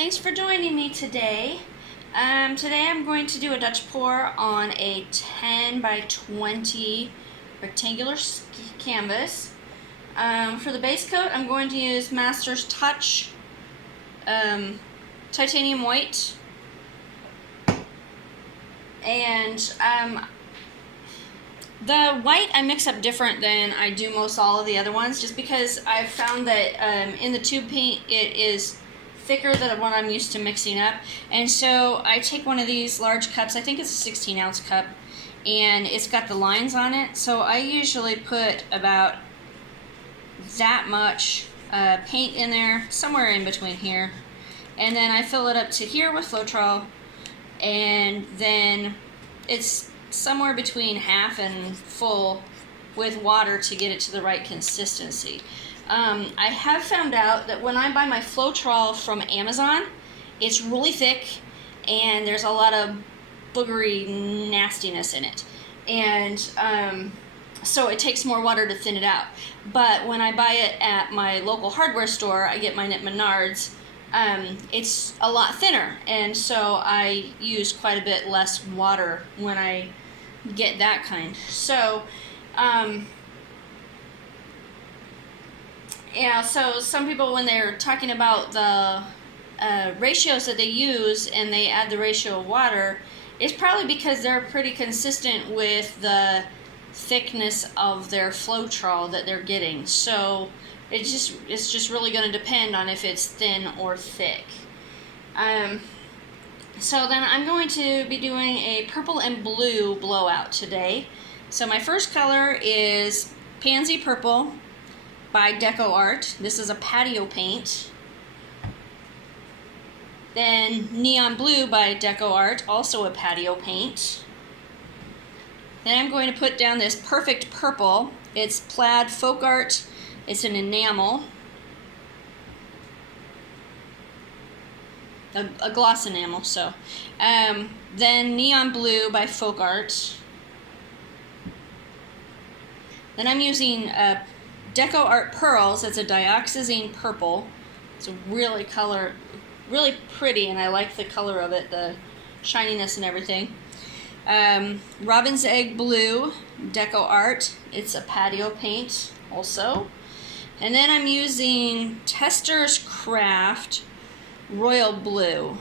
Thanks for joining me today. Today I'm going to do a Dutch pour on a 10 by 20 rectangular canvas. For the base coat, I'm going to use Master's Touch Titanium White. And the white I mix up different than I do most all of the other ones, just because I've found that in the tube paint it is thicker than what I'm used to mixing up. And so I take one of these large cups, I think it's a 16-ounce cup, and it's got the lines on it. So I usually put about that much paint in there, somewhere in between here. And then I fill it up to here with Floetrol, and then it's somewhere between half and full with water to get it to the right consistency. I have found out that when I buy my Floetrol from Amazon, it's really thick and there's a lot of boogery nastiness in it. And so it takes more water to thin it out. But when I buy it at my local hardware store, I get mine at Menards, it's a lot thinner. And so I use quite a bit less water when I get that kind. So, yeah, so some people, when they're talking about the ratios that they use and they add the ratio of water, it's probably because they're pretty consistent with the thickness of their Floetrol that they're getting. So it's just really going to depend on if it's thin or thick. So then I'm going to be doing a purple and blue blowout today. So my first color is Pansy Purple by DecoArt. This is a Patio paint. Then Neon Blue by DecoArt, also a Patio paint. Then I'm going to put down this Perfect Purple. It's Plaid FolkArt. It's an enamel. A gloss enamel, so. Then Neon Blue by FolkArt. Then I'm using DecoArt Pearls. It's a Dioxazine purple. It's a really pretty, and I like the color of it, the shininess and everything. Robin's Egg Blue, DecoArt. It's a Patio paint also. And then I'm using Tester's Craft Royal Blue.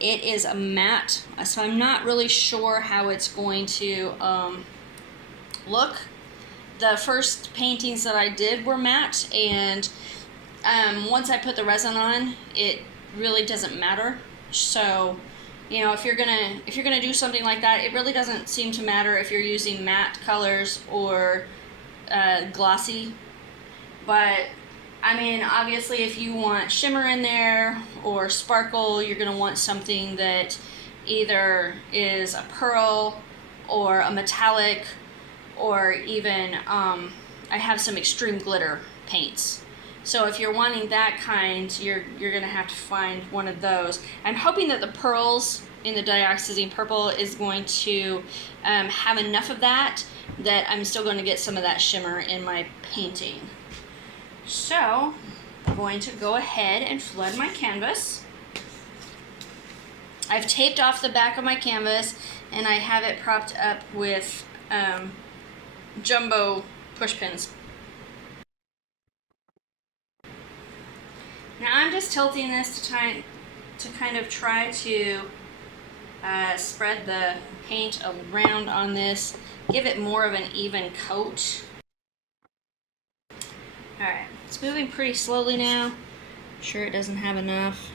It is a matte, so I'm not really sure how it's going to look. The first paintings that I did were matte, and once I put the resin on, it really doesn't matter. So, you know, if you're gonna do something like that, it really doesn't seem to matter if you're using matte colors or glossy. But I mean, obviously, if you want shimmer in there or sparkle, you're gonna want something that either is a pearl or a metallic, or even I have some extreme glitter paints. So if you're wanting that kind, you're gonna have to find one of those. I'm hoping that the pearls in the Dioxazine Purple is going to have enough of that I'm still going to get some of that shimmer in my painting. So I'm going to go ahead and flood my canvas. I've taped off the back of my canvas, and I have it propped up with jumbo push pins. Now I'm just tilting this to kind of try to spread the paint around on this, give it more of an even coat. Alright, it's moving pretty slowly now. I'm sure it doesn't have enough.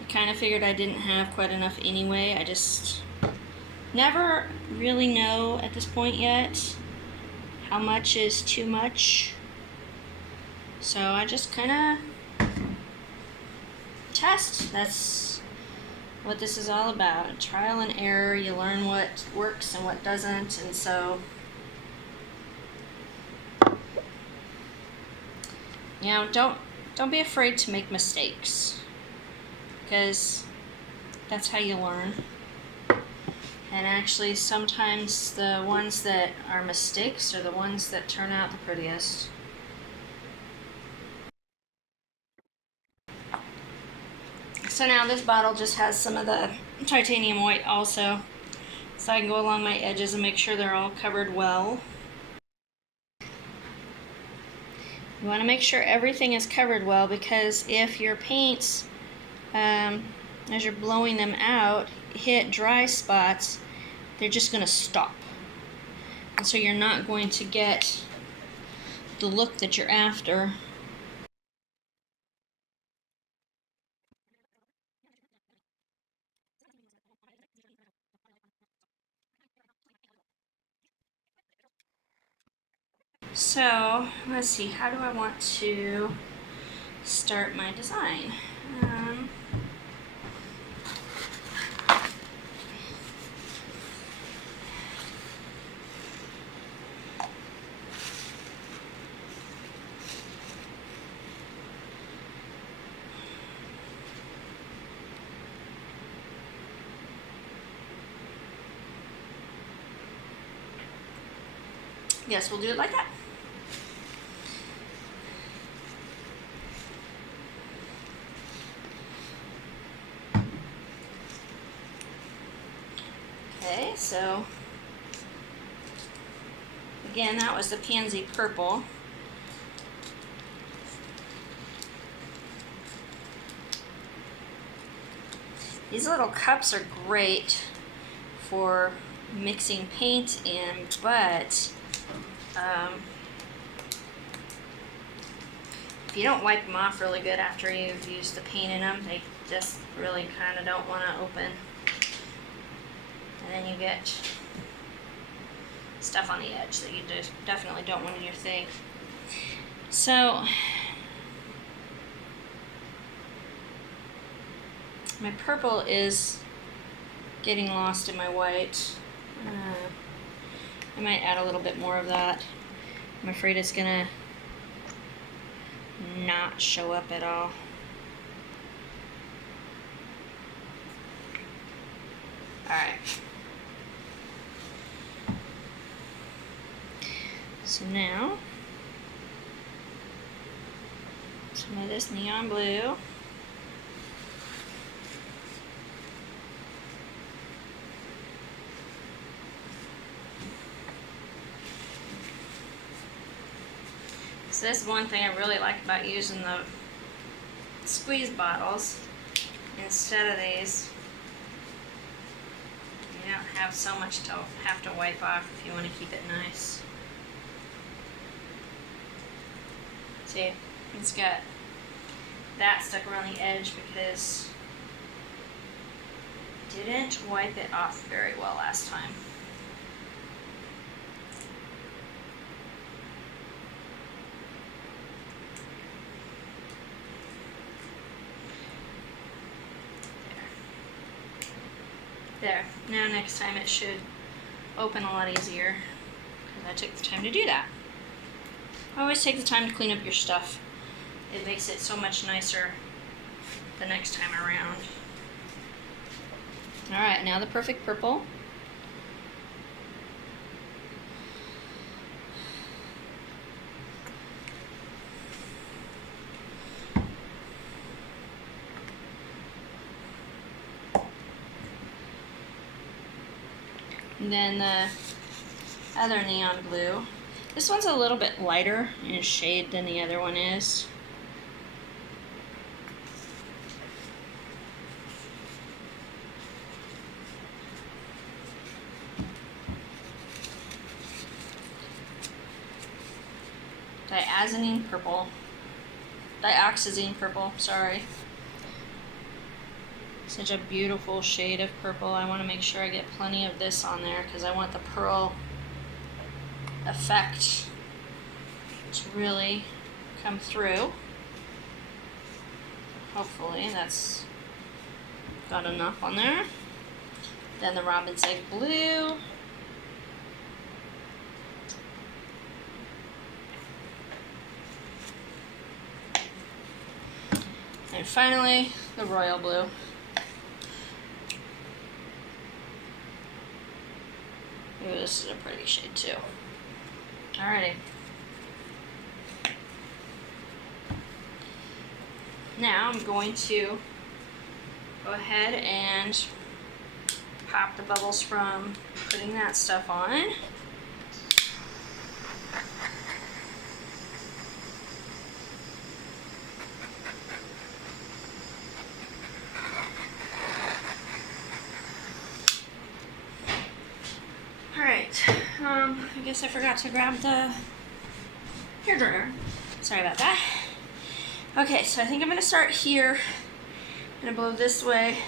I kind of figured I didn't have quite enough anyway. I just never really know at this point yet how much is too much. So I just kind of test. That's what this is all about. Trial and error. You learn what works and what doesn't, and so, you know, don't be afraid to make mistakes, because that's how you learn. And actually, sometimes the ones that are mistakes are the ones that turn out the prettiest. So now this bottle just has some of the titanium white also, so I can go along my edges and make sure they're all covered well. You want to make sure everything is covered well, because if your paints, as you're blowing them out, hit dry spots, they're just going to stop. And so you're not going to get the look that you're after. So let's see, how do I want to start my design? Yes, we'll do it like that. Okay, so again, that was the Pansy purple. These little cups are great for mixing paint in, but if you don't wipe them off really good after you've used the paint in them, they just really kind of don't want to open. And then you get stuff on the edge that you just definitely don't want in your thing. So my purple is getting lost in my white. I might add a little bit more of that. I'm afraid it's gonna not show up at all. Alright. So now, some of this neon blue. So this is one thing I really like about using the squeeze bottles instead of these. You don't have so much to have to wipe off if you want to keep it nice. See, it's got that stuck around the edge because I didn't wipe it off very well last time. There. Now next time it should open a lot easier because I took the time to do that. Always take the time to clean up your stuff. It makes it so much nicer the next time around. Alright, now the perfect purple. And then the other neon blue. This one's a little bit lighter in shade than the other one is. Dioxazine purple, sorry. Such a beautiful shade of purple. I want to make sure I get plenty of this on there because I want the pearl effect to really come through. Hopefully that's got enough on there. Then the robin's egg blue. And finally, the royal blue. Ooh, this is a pretty shade too. Alrighty. Now I'm going to go ahead and pop the bubbles from putting that stuff on. Alright, I guess I forgot to grab the hairdryer. Sorry about that. Okay, so I think I'm going to start here. I'm going to blow this way,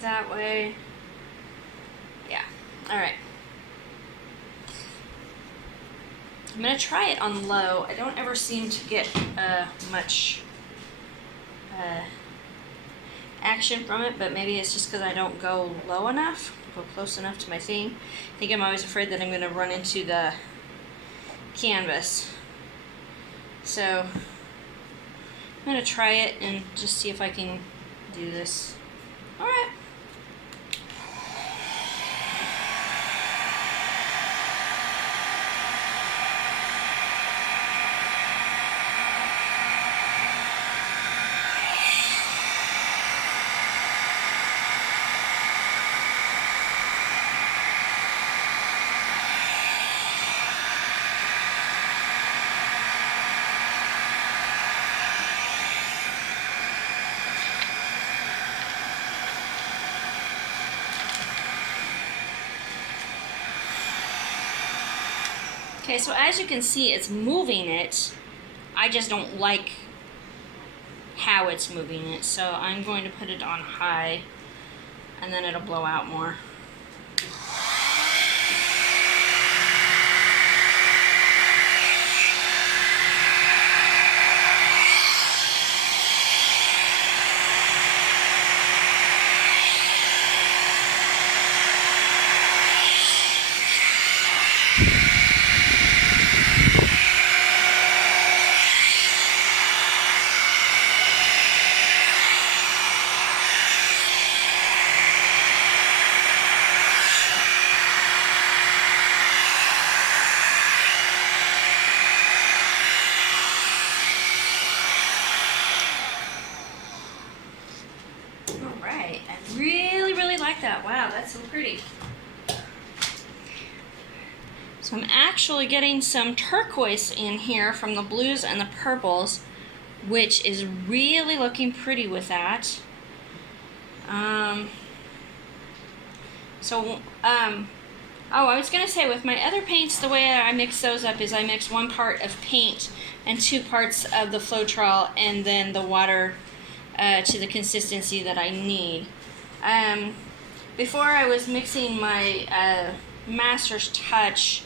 that way. Yeah, alright. I'm going to try it on low. I don't ever seem to get much action from it, but maybe it's just because I don't go low enough, go close enough to my thing. I think I'm always afraid that I'm going to run into the canvas. So I'm going to try it and just see if I can do this. All right. Okay, so as you can see, it's moving it. I just don't like how it's moving it, so I'm going to put it on high, and then it'll blow out more. Wow, that's so pretty. So I'm actually getting some turquoise in here from the blues and the purples, which is really looking pretty with that. Oh, I was gonna say, with my other paints, the way I mix those up is I mix 1 part of paint and 2 parts of the Floetrol, and then the water to the consistency that I need. Before I was mixing my Master's Touch,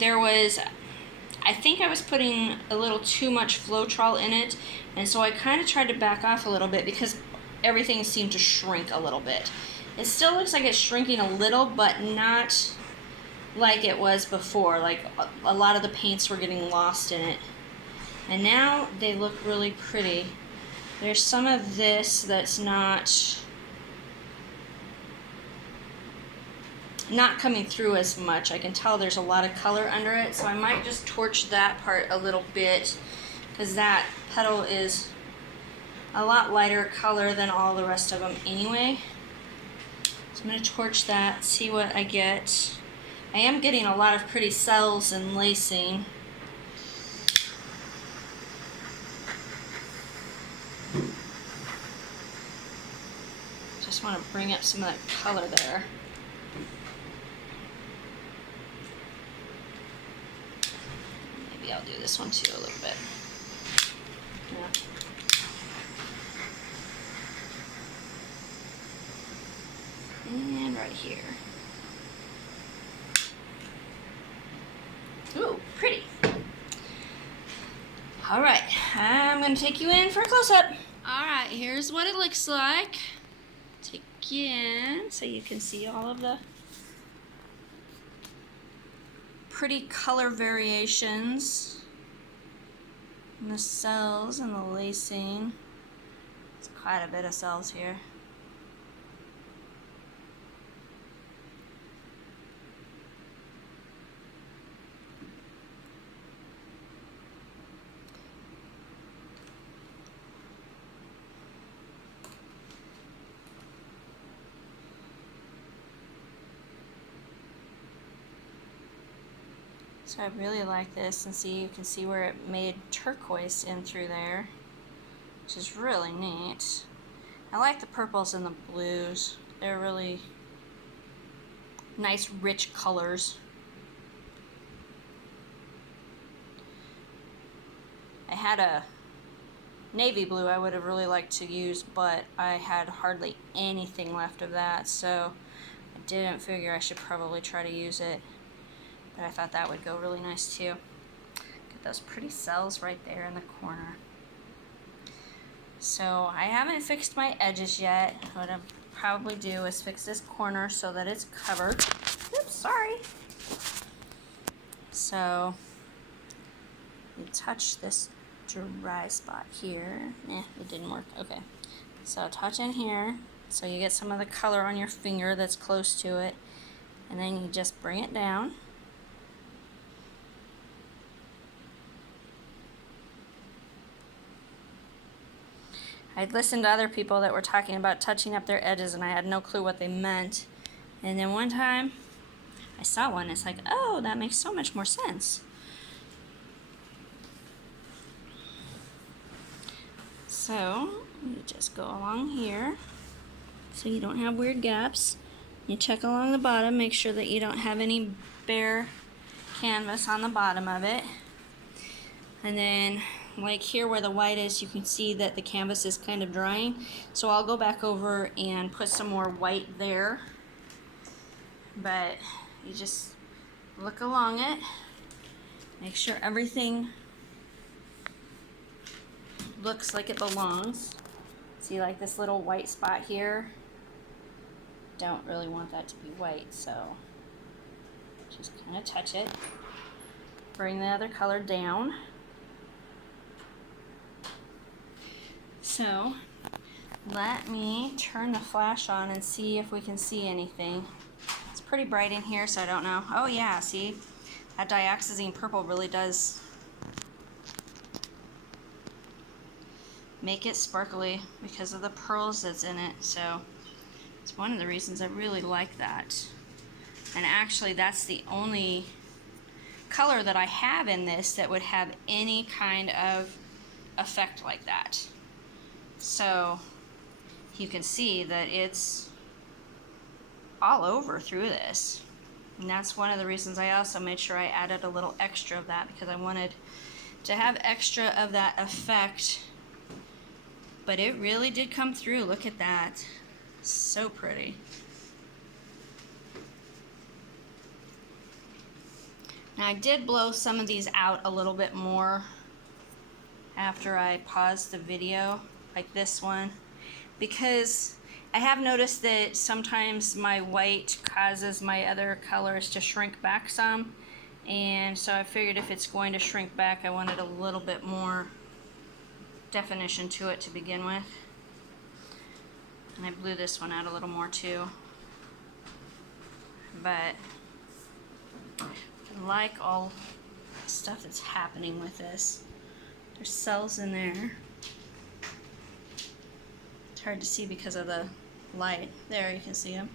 I think I was putting a little too much Floetrol in it, and so I kind of tried to back off a little bit because everything seemed to shrink a little bit. It still looks like it's shrinking a little, but not like it was before. Like a lot of the paints were getting lost in it. And now they look really pretty. There's some of this that's not coming through as much. I can tell there's a lot of color under it, so I might just torch that part a little bit, because that petal is a lot lighter color than all the rest of them anyway. So I'm going to torch that, see what I get. I am getting a lot of pretty cells and lacing. Just want to bring up some of that color there. Maybe I'll do this one too a little bit. Yeah. And right here. Ooh, pretty. All right, I'm gonna take you in for a close-up. All right, here's what it looks like. Take you in so you can see all of the pretty color variations and the cells and the lacing. There's quite a bit of cells here. So I really like this, and see, you can see where it made turquoise in through there, which is really neat. I like the purples and the blues. They're really nice, rich colors. I had a navy blue I would have really liked to use, but I had hardly anything left of that, so I didn't figure I should probably try to use it. But I thought that would go really nice too. Get those pretty cells right there in the corner. So I haven't fixed my edges yet. What I'll probably do is fix this corner so that it's covered. Oops, sorry. So you touch this dry spot here. It didn't work. Okay. So touch in here so you get some of the color on your finger that's close to it. And then you just bring it down. I'd listened to other people that were talking about touching up their edges, and I had no clue what they meant. And then one time I saw one, it's like, oh, that makes so much more sense. So you just go along here so you don't have weird gaps. You check along the bottom, make sure that you don't have any bare canvas on the bottom of it. And then like here where the white is, you can see that the canvas is kind of drying. So I'll go back over and put some more white there. But you just look along it, make sure everything looks like it belongs. See, like this little white spot here, don't really want that to be white, so just kind of touch it. Bring the other color down. So let me turn the flash on and see if we can see anything. It's pretty bright in here, so I don't know. Oh yeah, see, that dioxazine purple really does make it sparkly because of the pearls that's in it. So it's one of the reasons I really like that. And actually that's the only color that I have in this that would have any kind of effect like that. So you can see that it's all over through this. And that's one of the reasons I also made sure I added a little extra of that, because I wanted to have extra of that effect. But it really did come through. Look at that. So pretty. Now I did blow some of these out a little bit more after I paused the video, like this one, because I have noticed that sometimes my white causes my other colors to shrink back some, and so I figured if it's going to shrink back, I wanted a little bit more definition to it to begin with. And I blew this one out a little more too. But I like all the stuff that's happening with this. There's cells in there. It's hard to see because of the light. There, you can see them.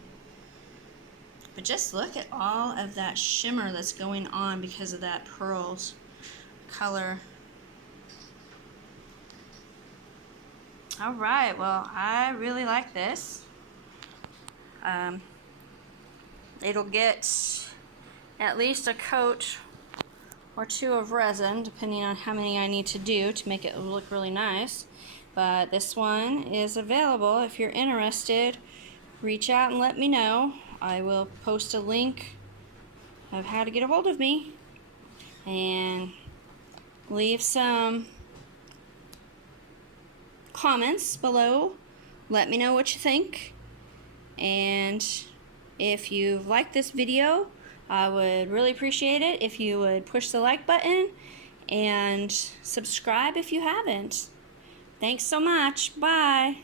But just look at all of that shimmer that's going on because of that pearls color. Alright, well, I really like this. It'll get at least a coat or two of resin, depending on how many I need to do to make it look really nice. But this one is available. If you're interested, reach out and let me know. I will post a link of how to get a hold of me, and leave some comments below. Let me know what you think, and if you've liked this video, I would really appreciate it if you would push the like button and subscribe if you haven't. Thanks so much. Bye.